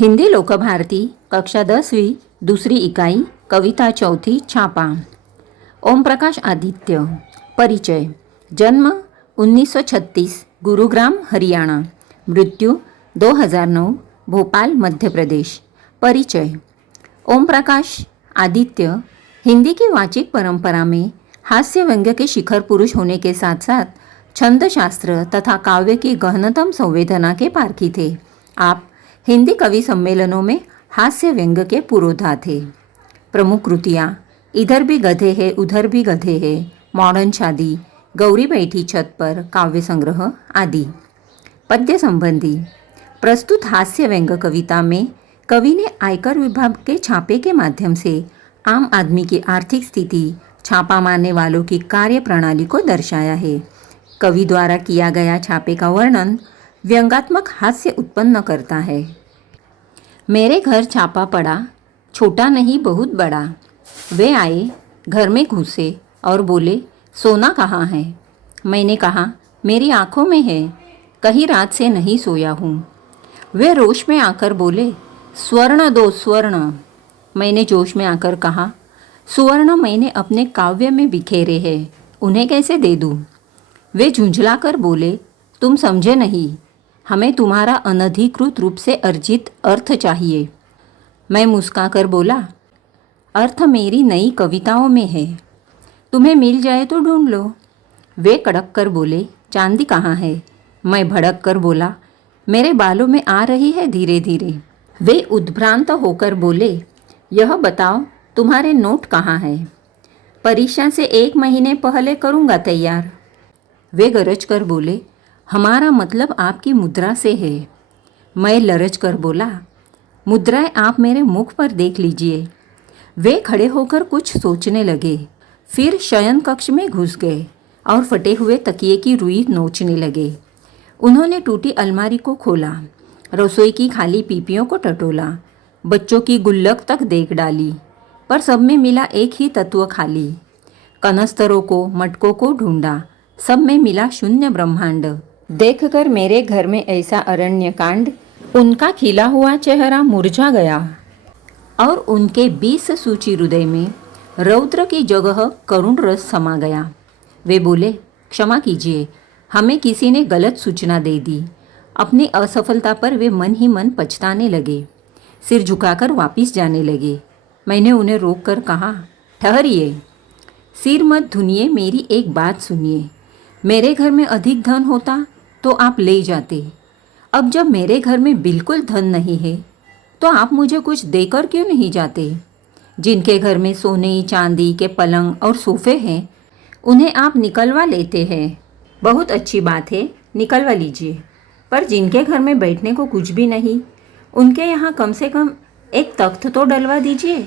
हिंदी लोकभारती कक्षा 10वीं दूसरी इकाई कविता चौथी छापा। ओम प्रकाश आदित्य। परिचय। जन्म 1936 गुरुग्राम हरियाणा। मृत्यु 2009 भोपाल मध्य प्रदेश। परिचय। ओम प्रकाश आदित्य हिंदी की वाचिक परंपरा में हास्य व्यंग्य के शिखर पुरुष होने के साथ साथ छंद शास्त्र तथा काव्य की गहनतम संवेदना के पारखी थे। आप हिंदी कवि सम्मेलनों में हास्य व्यंग्य के पुरोधा थे। प्रमुख कृतियाँ इधर भी गधे हैं उधर भी गधे हैं, मॉडर्न शादी, गौरी बैठी छत पर, काव्य संग्रह आदि। पद्य संबंधी। प्रस्तुत हास्य व्यंग्य कविता में कवि ने आयकर विभाग के छापे के माध्यम से आम आदमी की आर्थिक स्थिति, छापा मारने वालों की कार्य प्रणाली को दर्शाया है। कवि द्वारा किया गया छापे का वर्णन व्यंग्यात्मक हास्य उत्पन्न करता है। मेरे घर छापा पड़ा, छोटा नहीं बहुत बड़ा। वे आए, घर में घुसे और बोले, सोना कहाँ है? मैंने कहा, मेरी आँखों में है, कहीं रात से नहीं सोया हूँ। वे रोश में आकर बोले, स्वर्ण दो स्वर्ण। मैंने जोश में आकर कहा, सुवर्ण मैंने अपने काव्य में बिखेरे हैं, उन्हें कैसे दे दूँ? वे झुंझलाकर बोले, तुम समझे नहीं, हमें तुम्हारा अनधिकृत रूप से अर्जित अर्थ चाहिए। मैं मुस्काकर बोला, अर्थ मेरी नई कविताओं में है, तुम्हें मिल जाए तो ढूंढ लो। वे कड़क कर बोले, चांदी कहाँ है? मैं भड़क कर बोला, मेरे बालों में आ रही है धीरे धीरे। वे उद्भ्रांत होकर बोले, यह बताओ तुम्हारे नोट कहाँ है? परीक्षा से 1 महीने पहले करूँगा तैयार। वे गरज कर बोले, हमारा मतलब आपकी मुद्रा से है। मैं लरज कर बोला, मुद्राएं आप मेरे मुख पर देख लीजिए। वे खड़े होकर कुछ सोचने लगे, फिर शयन कक्ष में घुस गए और फटे हुए तकिए की रुई नोचने लगे। उन्होंने टूटी अलमारी को खोला, रसोई की खाली पीपियों को टटोला, बच्चों की गुल्लक तक देख डाली, पर सब में मिला एक ही तत्व खाली। कनस्तरों को, मटकों को ढूंढा, सब में मिला शून्य ब्रह्मांड। देखकर मेरे घर में ऐसा अरण्य कांड, उनका खिला हुआ चेहरा मुरझा गया और उनके 20 सूची हृदय में रौद्र की जगह करुण रस समा गया। वे बोले, क्षमा कीजिए, हमें किसी ने गलत सूचना दे दी। अपनी असफलता पर वे मन ही मन पछताने लगे, सिर झुकाकर वापिस जाने लगे। मैंने उन्हें रोक कर कहा, ठहरिए, सिर मत धुनिए, मेरी एक बात सुनिए। मेरे घर में अधिक धन होता तो आप ले जाते। अब जब मेरे घर में बिल्कुल धन नहीं है तो आप मुझे कुछ देकर क्यों नहीं जाते? जिनके घर में सोने चांदी के पलंग और सोफे हैं, उन्हें आप निकलवा लेते हैं। बहुत अच्छी बात है, निकलवा लीजिए। पर जिनके घर में बैठने को कुछ भी नहीं, उनके यहाँ कम से कम एक तख्त तो डलवा दीजिए।